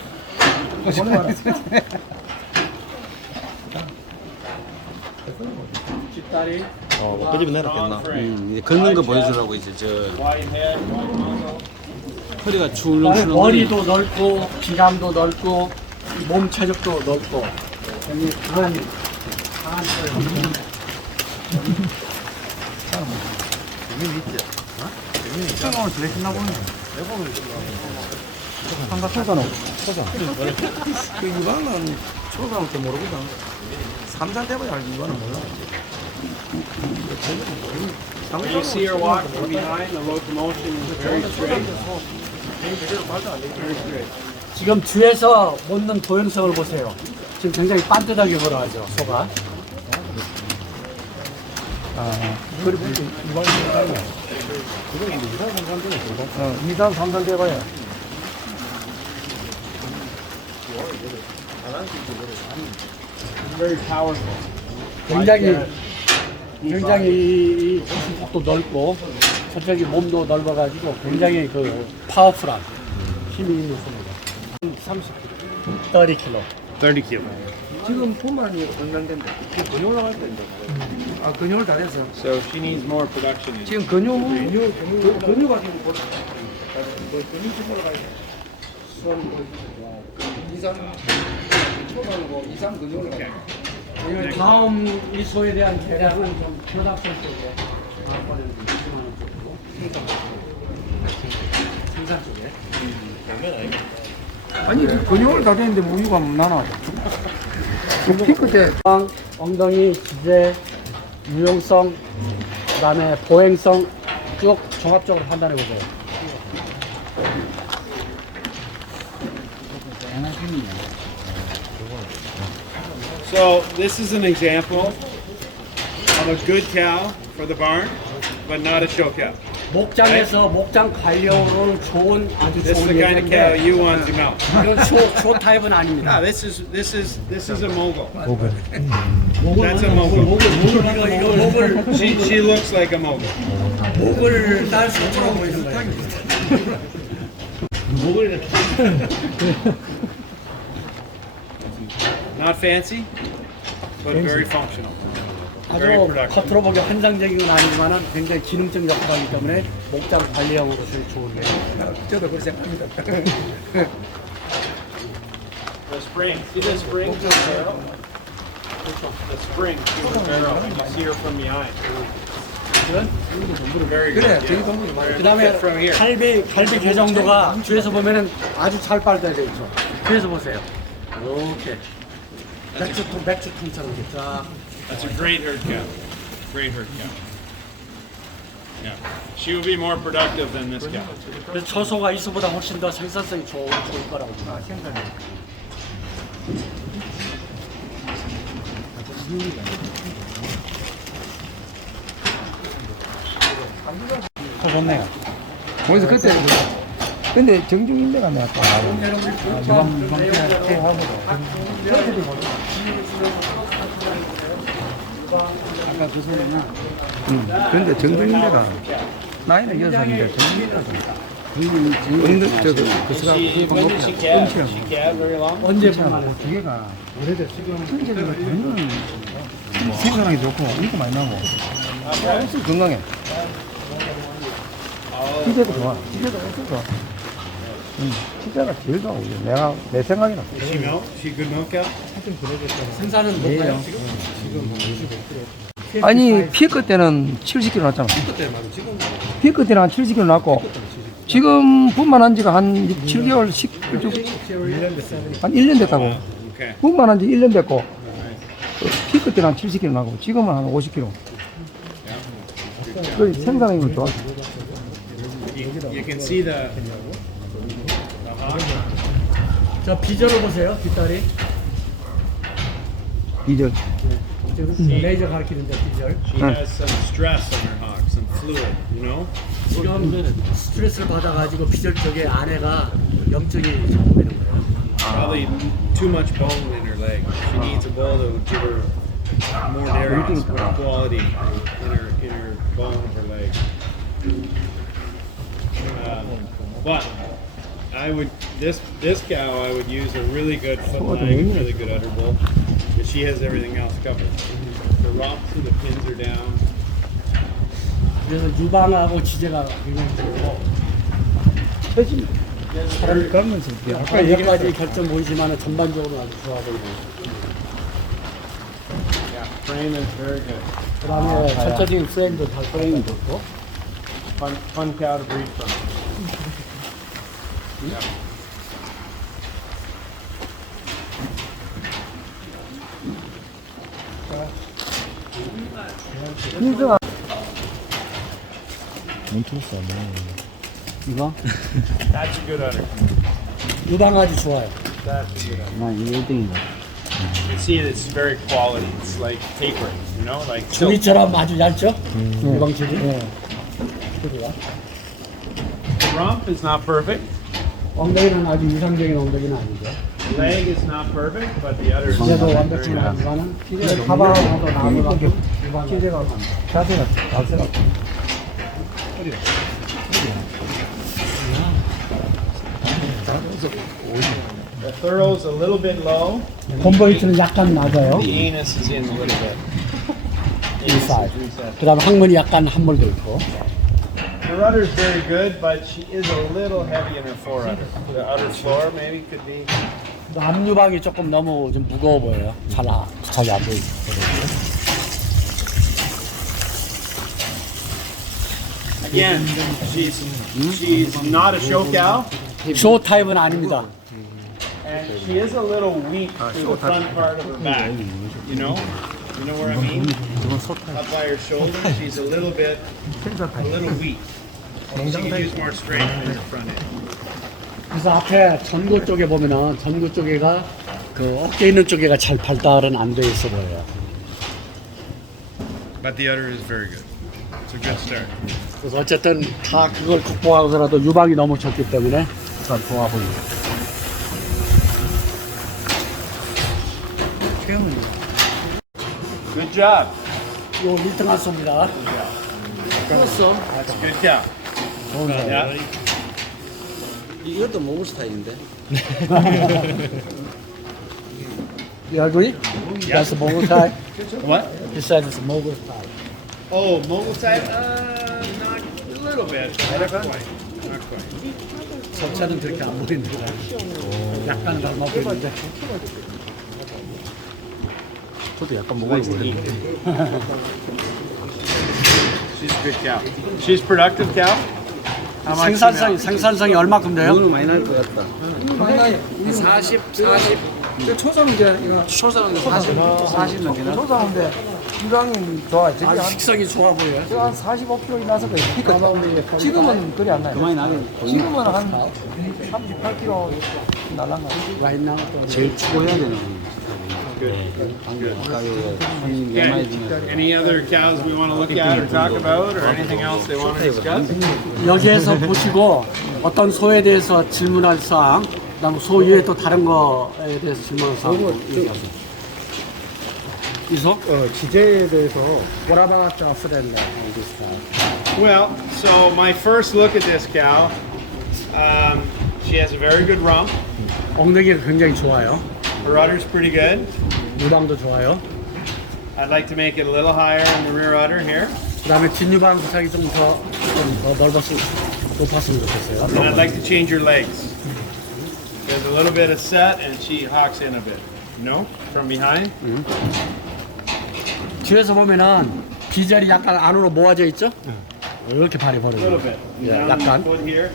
뒷다리. 끄집어내놨겠나. 이제 걷는 거 보여주라고 이제 저 Wide head, wide muzzle. 허리가 출렁출렁. 머리도 넓고 기감도 넓고 몸 체력도 넓고 굉장히 강한 오늘 되게 신나 보이네. 한가 초사는 그 이거는 초사는 또 모르거든. 3살 때봐야 알지 이거는 몰라. You see her walk from behind. The locomotion is very straight. 지금 뒤에서 먹는 도형성을 보세요. 지금 굉장히 반듯하게 걸어가죠 소가. 그리고 이거 달라. 2단 3단 돼봐야. Very powerful. 굉장히 이 가슴폭도 넓고 저쪽이 몸도 넓어가지고 굉장히 그 파워풀한 힘이 있는 소입니다. 30kg, 30kg. 30 kilo. 지금 포만이 건강된다. 근육 올라갈 때. 아 근육을 다 해서. So she needs more production. 지금 근육 가지고 보자. 근육 좀 올라가야 돼. 손 이상 초반고 이상 근육 올라가. 다음 이 소에 대한 계량은 좀 교답선 쪽에 다음번에는 좀 20만 원 쪽으로 생산 쪽에. 아니 근육을 다 되는데 뭐 이유가 나나. 핑크 때 엉덩이, 지제, 유용성, 그다음에 보행성 쭉 종합적으로 판단해 보세요. So this is an example of a good cow for the barn, but not a show cow. 목장에서 목장 관리용으로 좋은 아주 This is 좋은 the kind of cow 예인데 you want to mount. 이건 쇼 타입은 아닙니다. Ah, this is a mogul. 목을 That's a mogul. 이거 목을 She looks like a mogul. 목을 딸 수처럼 보이는 거예요. 목을 Not fancy, but very functional. Very 아주 productive. 겉으로 보기 환상적인 건 아니지만 굉장히 기능적 역할을 하기 때문에 목장 관리형으로 좋은 게 저도 그렇게 생각합니다. The spring, see the spring to the barrel? The spring to the barrel, and you see her from behind. Very good. 그래, yeah. 저기 동물이 Very 그 다음에 good from here. 갈비 개정도가 뒤에서 보면은 아주 잘 빨대져 있죠. 뒤에서 보세요. 이렇게 맥주통처럼 이렇게 쫙. That's a great herd cow. Great herd cow. Yeah. She will be more productive than this cow. 그래서 처소가 이수보다 훨씬 더 생산성이 좋을 거라고 생각합니다. 좋네요. 거기서 그때 근데 정중인데가 내가 또 아까 그 소리는 근데 정중인데가 나이는 6살인데 정중인데가 저도 그 She, when did she calve? She calve very long? 언제 보면 기계가 전체적으로 다니는 생산하기 좋고 인기 많이 나고 엄청 건강해. 기계도 좋아. 기계도 엄청 좋아. 기계가 제일 좋아. 내가 내 생각이나. She milk? She good milk cow? 생산은 높아요. 아니 피해 때는 70kg 났잖아. 피해 때는 한 70kg 났고 지금 분만한 지가 한 7개월, 1년 됐다고. Okay. 분만한 지 1년 됐고 피해 때는 한 70kg 나고 지금은 한 50kg. 그 생산량이 좋아. You can see the hog. 저 비저를 보세요. 뒷다리. 이제 레이저 가리키는데 비절. She has some stress on her hog, some fluid, you know? 지금 스트레스를 받아가지고 비절 쪽에 안에가 염증이 보이는 거예요. Probably too much bone in her leg. She needs a bull that would give her more dairy, more quality in her bone of her leg. But I would this cow I would use a really good foot leg, really good udder bull, because she has everything else covered. The rump, the pins are down. 그래서 유방하고 지제가 굉장히 좋고 살을 가면서 아까 여러 가지 결정 보이지만 전반적으로 아주 좋아 보이네요. Yeah, frame is very good. 그 다음에 전체적인 프레임도 잘 프레임이 좋고 Fun cow to breed from. 이거 That's a good udder. 유방아주 좋아요. That's a good udder. 나 이게 1등이다. You see, it's very quality. It's like tapering, you know, like silk. 종이처럼 아주 얇죠? 유방줄이. The rump is not perfect. 엉덩이는 아주 이상적인 엉덩이는 아니죠. The leg is not perfect, but the udder is 지제도 very 완벽히 nice. 나지만은 가방하고 나무가 유방이 기대가 자세가 자세가 The thorough's a little bit low. 콤보이트는 약간 낮아요. The anus is in a little bit. 인사이드. 그 다음에 항문이 약간 함몰돼 있고. The udder is very good, but she is a little heavy in her fore udder. The udder floor maybe could be. 앞유방이 조금 너무 좀 무거워 보여요. 잘 안 보이고. Again, she's not a show cow, 쇼 타입은 아닙니다. and she is a little weak to the front part of her back. You know where I mean? Up by her shoulder, she's a little weak. She can use more strength in her front end. 그래서 앞에 전구 쪽에 보면은 전구 쪽에가 그 어깨 있는 쪽에가 잘 발달은 안 돼 있어 보여요. But the udder is very good. It's a good start. 그래서 어쨌든 다 그걸 극복하고서라도 유방이 너무 적기 때문에 잘 좋아 보입니다. Good job. 요 1등 한소입니다. 끊었어. That's a good cow. Yeah. 이것도 먹을 스타일인데. You agree? That's a Mogul type. What? He said it's a Mogul type. Oh, mobile type? Not a little bit. Not quite. Not quite. 전체는 그렇게 안 보이는데 약간 닮아 보이는데. 저도 약간 먹으려고 했는데. She's a good cow. She's productive cow? How much? 생산성이 얼마큼 돼요? 오늘 많이 날 것 같다. 많이 나요. 40. 초상 이제 이거 초상은 40 넘기나? 초상인데 유랑이 좋아요. 저기 아주 식성이 좋아 보여요. 한 45kg 나서 그래요. 지금은 그리 안 나요. 그만이 나게. 지금은 한 38kg 날란 거 같아요. 라인 나고 제일 추구해야 되는. Any other cows we want to look at or talk about or anything else they want to discuss? 여기에서 보시고 어떤 소에 대해서 질문할 사항, 그다음 소 이외에 또 다른 거에 대해서 질문할 사항 얘기하세요. 이소? 지제에 대해서 What about the friend of this guy? Well, so my first look at this cow, she has a very good rump. 엉덩이가 굉장히 좋아요. Her udder's pretty good. 유방도 좋아요. I'd like to make it a little higher in the rear udder here. 그다음에 뒷유방 부착이 좀 더 높았으면 좋겠어요. And I'd like to change her legs. There's a little bit of set and she hawks in a bit. You know, from behind. 뒤에서 보면은 비절이 약간 안으로 모아져 있죠? 이렇게 발이 A little 벌어져요. bit. Yeah, Down the 약간. foot here.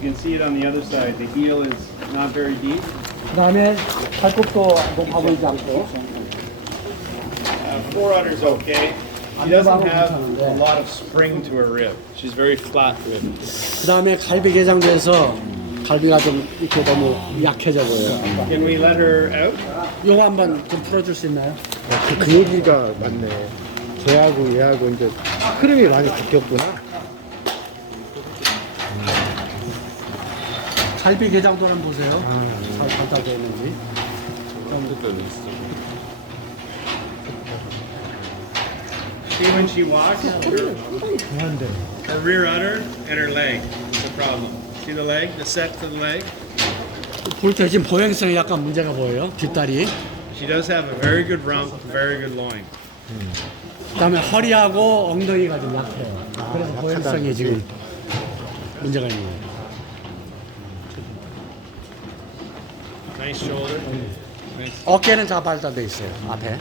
You can see it on the other side. The heel is not very deep. 그다음에 발톱도 높아 보이지 않고. Fore udder's okay. She doesn't have a lot of spring to her rib. She's very flat ribbed. 그다음에 갈비 개장돼서 갈비가 좀 이렇게 너무 약해져 보여요. Can we let her out? 이거 한번 좀 풀어줄 수 있나요? 그 얘기가 맞네. 쟤하고 얘하고 이제 흐름이 많이 바뀌었구나. 갈비 개장도는 보세요. 잘 발달되어 있는지. See when she walks, her rear udder and her leg is the problem. See the leg, the set to the leg? 볼 때 지금 보행성에 약간 문제가 보여요. 뒷다리. She does have a very good rump, very good loin. 그다음에 허리하고 엉덩이가 좀 약해요. 그래서 보행성이 지금 문제가 있는 거예요. Nice shoulder. Nice. 어깨는 잘 발달돼 있어요. 앞에.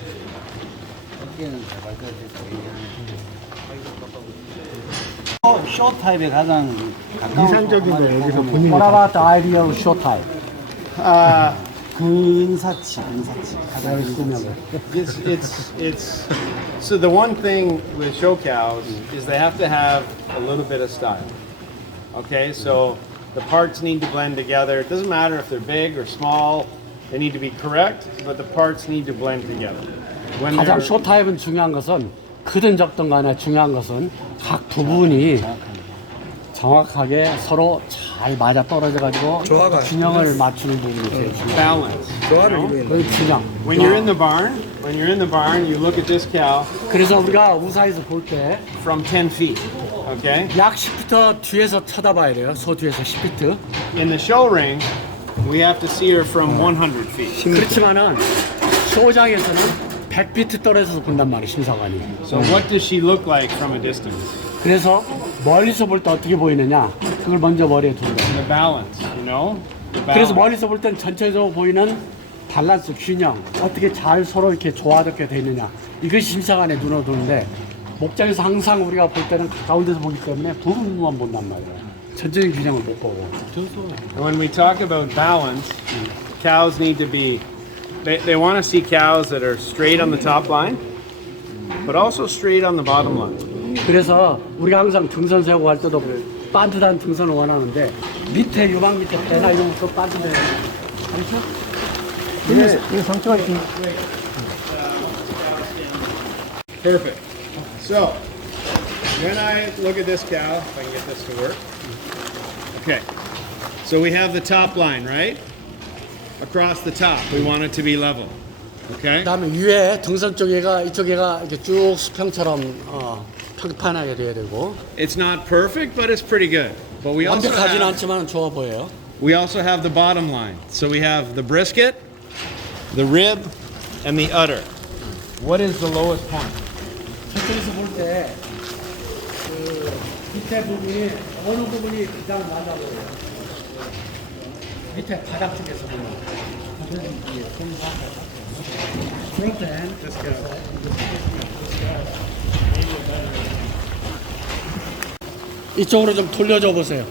쇼 타입에 가장 가까운 이상적인 거 여기서 본인이 What about the ideal show type? 근사치 가장 It's so the one thing with show cows is they have to have a little bit of style. Okay, so the parts need to blend together. It doesn't matter if they're big or small. They need to be correct, but the parts need to blend together. When 가장 they're- 쇼 타입은 중요한 것은 크든 적든 간에 중요한 것은 각 부분이 정확하게 서로 잘 맞아 떨어져 가지고 조화가 균형을 맞추는 부분이 제일 중요해요. balance. 조화를 이루는 거의 균형. When you're in the barn, you look at this cow 그래서 우리가 우사에서 볼 때 약 from 10 feet. Okay. 10피터 뒤에서 쳐다봐야 돼요. 소 뒤에서 10피트. In the show ring, we have to see her from 100 feet. 그렇지만은 쇼장에서는 100피트 떨어져서 본단 말이에요. 심사관이. So what does she look like from a distance? 그래서 멀리서 볼 때 어떻게 보이느냐? 그걸 먼저 머리에 두는 거예요. The balance, you know? The 그래서 balance. 멀리서 볼 땐 전체적으로 보이는 밸런스, 균형, 어떻게 잘 서로 이렇게 조화롭게 돼 있느냐. 이것이 심사관의 눈으로 두는데 목장에서 항상 우리가 볼 때는 가까운 데서 보기 때문에 부분만 본단 말이에요. 전체적인 균형을 못 보고. When we talk about balance, cows need to be, they want to see cows that are straight on the top line, but also straight on the bottom line. 그래서 우리가 항상 등선 세우고 할 때도 반듯한 등선을 원하는데 밑에 유방 밑에 배나 이런 것도 반듯해야 돼요. 알죠? 이게 상처가 있긴 Perfect. So, when I look at this cow, if I can get this to work. Okay. So we have the top line, right? Across the top, we want it to be level. Okay? 그다음에 위에 등선 쪽에가 이쪽에가 이렇게 쭉 수평처럼 평판하게 돼야 되고 It's not perfect, but it's pretty good. But we also 완벽하지는 have, 않지만 좋아 보여요. we also have the bottom line. So we have the brisket, the rib and the udder. What is the lowest point? 저쪽에서 볼 때 그 밑에 부분이 어느 부분이 가장 낮아 보여요? 밑에 바닥 쪽에서 보면. 프론트엔 이쪽으로 좀 돌려줘 보세요.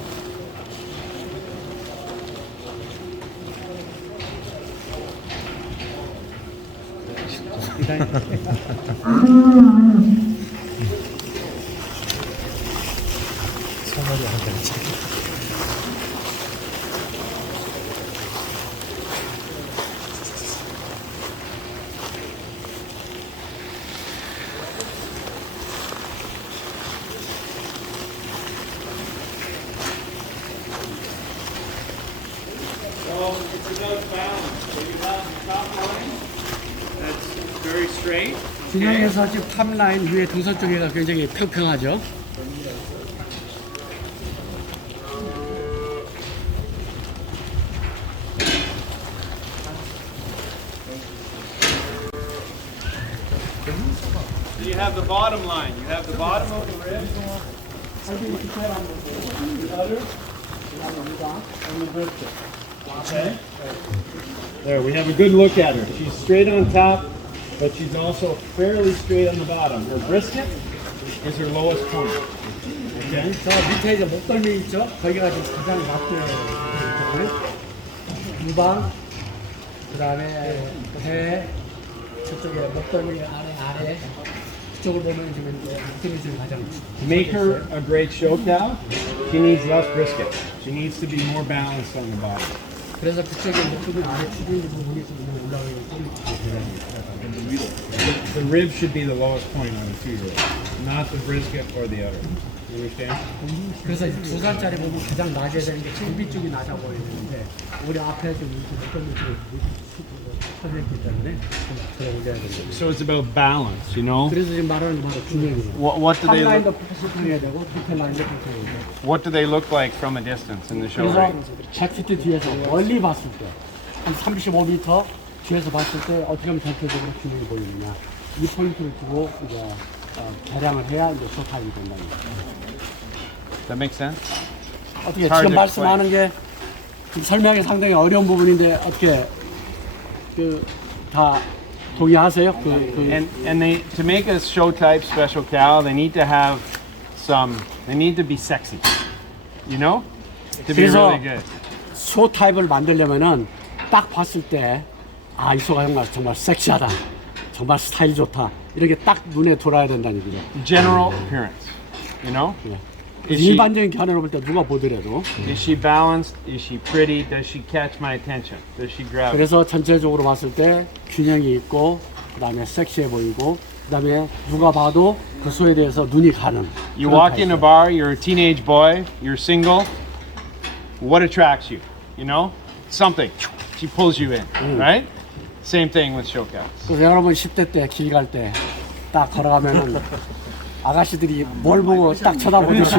균형에서 지금 탑라인 위에 등선 쪽에가 굉장히 평평하죠. So you have the bottom line. You have the bottom of the rib. Okay. There, we have a good look at her. She's straight on top, but she's also fairly straight on the bottom. Her brisket is her lowest point. Okay? 저 밑에 이제 목덜미 있죠? 거기가 지금 가장 낮게 무방, 그 다음에 배, 저쪽에 목덜미 아래 그쪽을 보면 지금 목덜미 지금 가장 To make her a great show cow, she needs less brisket. She needs to be more balanced on the bottom. 그래서 그쪽에 목덜미 아래 주변 부분이 좀 올라가는 The rib should be the lowest point on the two rib, not the brisket or the udder. You understand? 그래서 2살짜리 보면 가장 낮아야 되는 게 장비 쪽이 낮아 보이는데 우리 앞에 좀 이렇게 목덜미 쪽이 서있기 때문에 좀 올려야 됩니다. So it's about balance, you know? 그래서 지금 말하는 게 바로 균형이에요. What do they 탑라인도 look? 평평해야 되고 디테일 라인도 평평해야 되고. What do they look like from a distance in the show 그래서 ring? 100피트 뒤에서 멀리 봤을 때 한 35m 뒤에서 봤을 때 어떻게 하면 전체적으로 균형이 보이느냐 이 포인트를 두고 이제 계량을 해야 이제 쇼타임이 된다는 거죠. That makes sense? 어떻게 Hard 지금 to 말씀하는 게 지금 설명이 상당히 어려운 부분인데 어떻게 다 동의하세요? And they to make a show type special cow, they need to have they need to be sexy, you know, to be 그래서 really good. 쇼 타입을 만들려면은 딱 봤을 때 아, 이 소가 정말 섹시하다, 정말 스타일 좋다 이렇게 딱 눈에 돌아야 된다는 얘기죠. General appearance, you know. Is she, 일반적인 견해로 볼 때 누가 보더라도 is she balanced? Is she pretty? Does she catch my attention? Does she grab? 그래서 전체적으로 봤을 때 균형이 있고 그다음에 섹시해 보이고 그다음에 누가 봐도 그 소에 대해서 눈이 가는. You walk in a bar, you're a teenage boy, you're single. What attracts you? You know, something. She pulls you in, right? Same thing with show cows. 그래서 여러분 10대 때 길 갈 때 딱 걸어가면은 아가씨들이 뭘 보고 딱 쳐다보듯이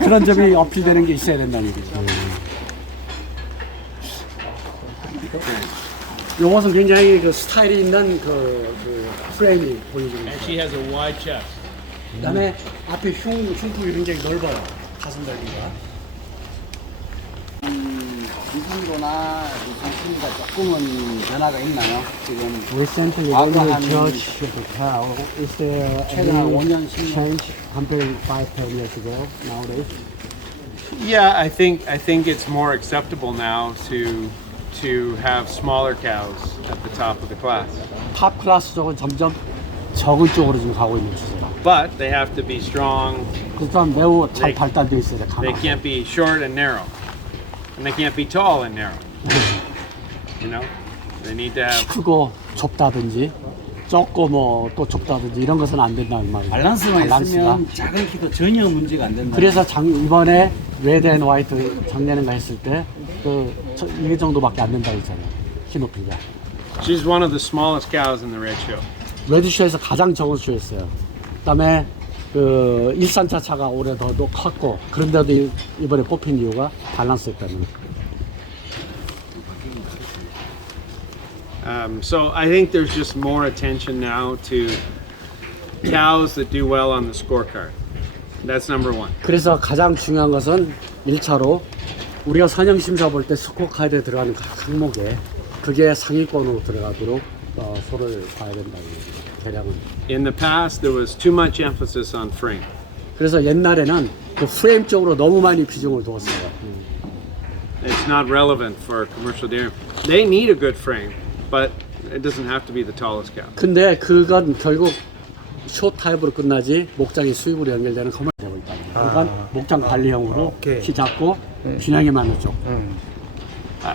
그런 점이 어필되는 게 있어야 된다는 얘기죠. 요것은 굉장히 그 스타일이 있는 그 프레임이 보여지고 있어요. She has a wide chest. 그다음에 앞에 흉폭이 굉장히 넓어요. 가슴 넓이가. 기준도나 상품과 조금은 변화가 있나요? 지금 Recently, when you judge the cow, is there 최근 한 any 5년, 10년 change comparing 5-10 years ago nowadays? Yeah, I think it's more acceptable now to have smaller cows at the top of the class. 탑 클래스 쪽은 점점 적은 쪽으로 지금 가고 있는 추세다. But they have to be strong. 그다음 매우 잘 발달되어 있어야 돼. They 강화. can't be short and narrow. And they can't be tall and narrow. You know? They need to have 크고 좁다든지 적고 뭐 또 좁다든지 이런 것은 안 된다는 말이에요. 밸런스만 있으면 작은 키도 전혀 문제가 안 된다. 그래서 이번에 레드 앤 화이트 작년인가 했을 때 이 정도밖에 안 된다고 했잖아요. 키 높이가. She's one of the smallest cows in the red show. 레드쇼에서 가장 적은 쇼였어요. 그다음에 그 일산차 차가 올해 더 컸고 그런데도 이번에 뽑힌 이유가 밸런스였다는 거예요. So I think there's just more attention now to cows that do well on the scorecard. That's number one. 그래서 가장 중요한 것은 1차로 우리가 선형 심사 볼 때 스코어카드에 들어가는 각 항목에 그게 상위권으로 들어가도록 소를 봐야 된다는 얘기죠. 계량은. In the past, there was too much emphasis on frame. 그래서 옛날에는 그 프레임 쪽으로 너무 많이 비중을 두었어요. It's not relevant for commercial dairy. They need a good frame, but it doesn't have to be the tallest cow. 근데 그건 결국 쇼 타입으로 끝나지 목장이 수입으로 연결되는 커머셜 되고 있다. 그건 목장 관리형으로 키 작고 균형에 맞는 쪽.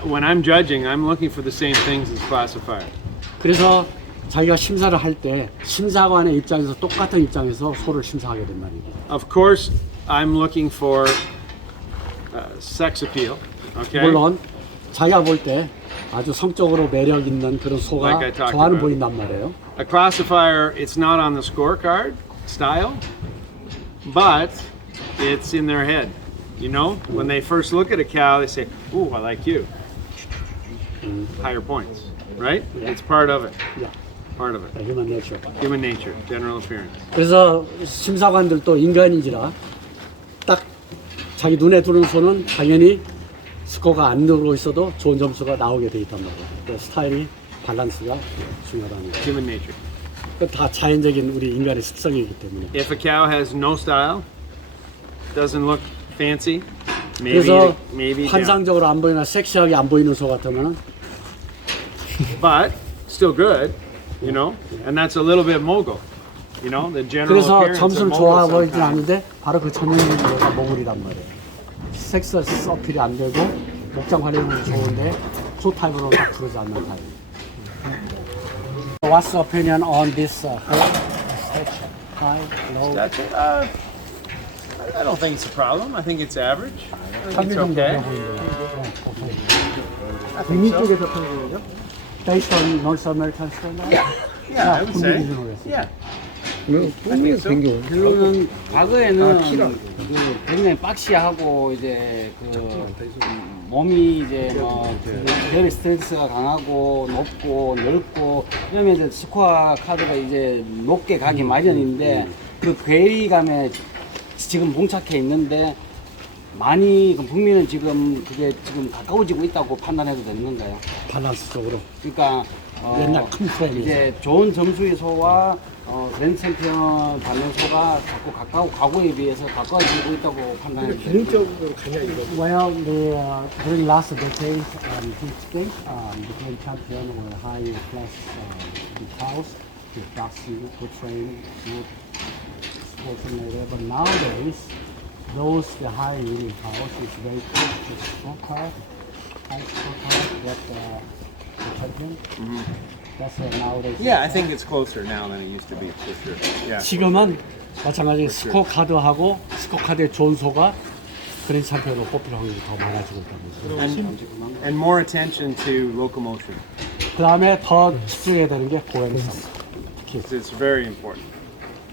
When I'm judging, I'm looking for the same things as classifier. 그래서 자기가 심사를 할 때 심사관의 입장에서 똑같은 입장에서 소를 심사하게 된 말이에요. Of course, I'm looking for sex appeal. Okay. 물론 자기가 볼 때 아주 성적으로 매력 있는 그런 소가 Like I talked 좋아하는 about. 보인단 말이에요. A classifier, it's not on the scorecard style, but it's in their head. You know, when they first look at a cow, they say, "Ooh, I like you." Higher points, right? It's part of it. Yeah. Part of it. Human nature. Human nature, general appearance. 그래서 심사관들도 인간인지라 딱 자기 눈에 들어오는 소는 당연히 스코어가 안 들어오고 있어도 좋은 점수가 나오게 돼 있단 말이에요. 그 스타일이 밸런스가 중요하다는 거예요. Human nature. 그 다 자연적인 우리 인간의 습성이기 때문에. If a cow has no style, doesn't look fancy, 그래서 maybe down. 환상적으로 안 보이나 섹시하게 안 보이는 소 같으면 But still good, you know, and that's a little bit mogul. You know, the general 그래서 appearance of 점수를 mogul 좋아 보이진 sometimes. 않는데 바로 그 천연인류가 모글이란 말이에요. 섹스 어필이 안 되고 목장 관리는 좋은데 소 타입으로 딱 부르지 않는 타입. What's your opinion on this high, low? That's it. I don't think it's a problem. I think it's average. I think it's 평균 okay. 북미 쪽에서 평균이죠? Based on North American standard? Yeah, I would say. Yeah. 북미에서 생겨. 결론은 과거에는 그 굉장히 박시하고 이제 그 몸이 이제 뭐 결의 스트레스가 강하고 높고 넓고 이러면 이제 스코어 카드가 이제 높게 가기 마련인데 그 괴리감에 지금 봉착해 있는데 많이 그 북미는 지금 그게 지금 가까워지고 있다고 판단해도 되는 건가요? 밸런스 쪽으로. 그러니까 옛날 큰 프레임이 이제 좋은 점수의 소와 그랜드 챔피언 받는 소가 자꾸 과거에 비해서 가까워지고 있다고 판단해요. 기능적으로 가냐 이거. Well, during last decade, each state became champion with high class cows, with vaccine, good training, good sportsmanship. But nowadays, those the high winning cows is very close to scorecard, high scorecard that the champion. That's nowadays. Yeah, I think it's closer now than it used to be, for sure. Yeah. 지금은 마찬가지 스코어 카드하고 스코어 카드의 좋은 소가 그랜드 챔피언으로 뽑힐 확률이 더 많아지고 있다는 거죠. And more attention to locomotion. 그 다음에 더 집중해야 되는 게 보행성. 특히. It's very important.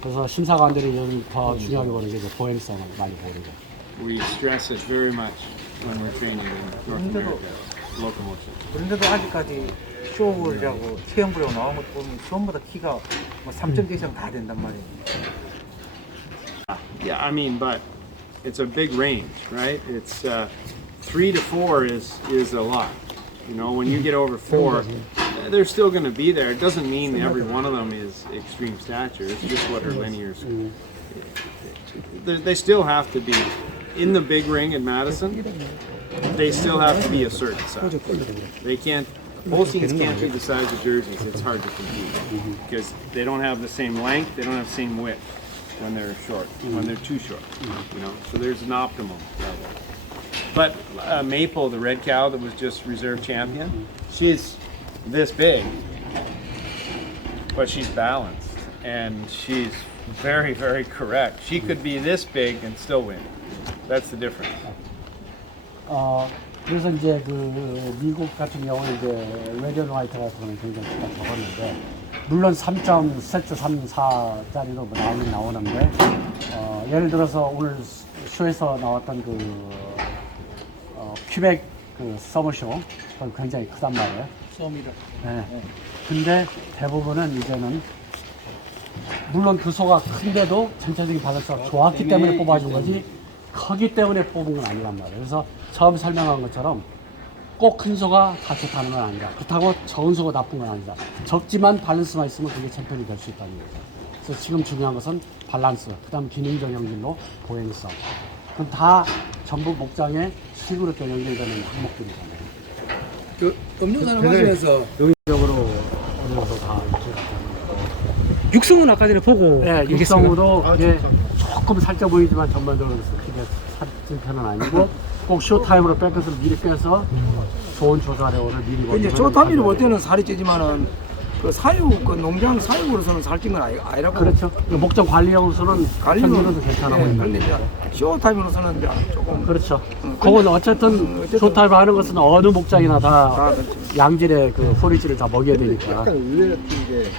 그래서 심사관들이 요즘 더 중요하게 보는 게 이제 보행성을 많이 보는 거. We stress it very much when we're training in North America. Locomotion. 그런데도 아직까지 쇼홀이라고 체형부라고 나온 것 보면 전부 다 키가 뭐 3.0 이상 다 된단 말이에요. Yeah, I mean, but it's a big range, right? It's 3 to 4 is a lot. You know, when you get over 4, they're still going to be there. It doesn't mean every one of them is extreme stature. It's just what are linear. They still have to be in the big ring in Madison. They still have to be a certain size. They can't. Holsteins can't be the size of jerseys. It's hard to compete because they don't have the same length. They don't have the same width when they're short. When they're too short, you know. So there's an optimum level. But Maple, the red cow that was just reserve champion, she's this big, but she's balanced and she's very, very correct. She could be this big and still win. That's the difference. 그래서 이제 그 미국 같은 경우는 이제 레전 화이트 같은 경우는 굉장히 키가 적었는데 물론 3.34짜리로 나오는데 예를 들어서 오늘 쇼에서 나왔던 그 퀴벡 그 서머쇼 그건 굉장히 크단 말이에요. 소미를. 네. 근데 대부분은 이제는 물론 그 소가 큰데도 전체적인 밸런스가 좋았기 때문에 뽑아준 거지 크기 때문에 뽑은 건 아니란 말이에요. 그래서 처음 설명한 것처럼 꼭 큰 소가 다 좋다는 건 아니다. 그렇다고 적은 소가 나쁜 건 아니다. 적지만 밸런스만 있으면 그게 챔피언이 될 수 있다는 거죠. 그래서 지금 중요한 것은 밸런스, 그 다음 기능적 형질로 보행성. 그럼 다 전부 목장의 수익으로 또 연결되는 항목들이잖아요. 그 음료수를 마시면서 여기적으로 어느 정도 다 이렇게 육성은 아까 전에 보고 네, 얘기했어요. 육성으로 이게 조금 살짝 보이지만 전반적으로 크게 살찐 편은 아니고 꼭 쇼타임으로 뺄 것을 미리 빼서 좋은 조사료를 미리 이제 쇼타임으로 볼 때는 살이 찌지만은 그 사육 그 농장 사육으로서는 살찐 건 아니라고. 그렇죠. 목장 관리용으로서는 관리는 평균으로서 괜찮아 보인다. 그런데 이제 쇼타임으로서는 이제 조금 그렇죠. 그건 어쨌든 쇼타임 하는 것은 어느 목장이나 다 그렇죠. 양질의 그 소리질을 다 먹여야 되니까. 약간 의외였던 게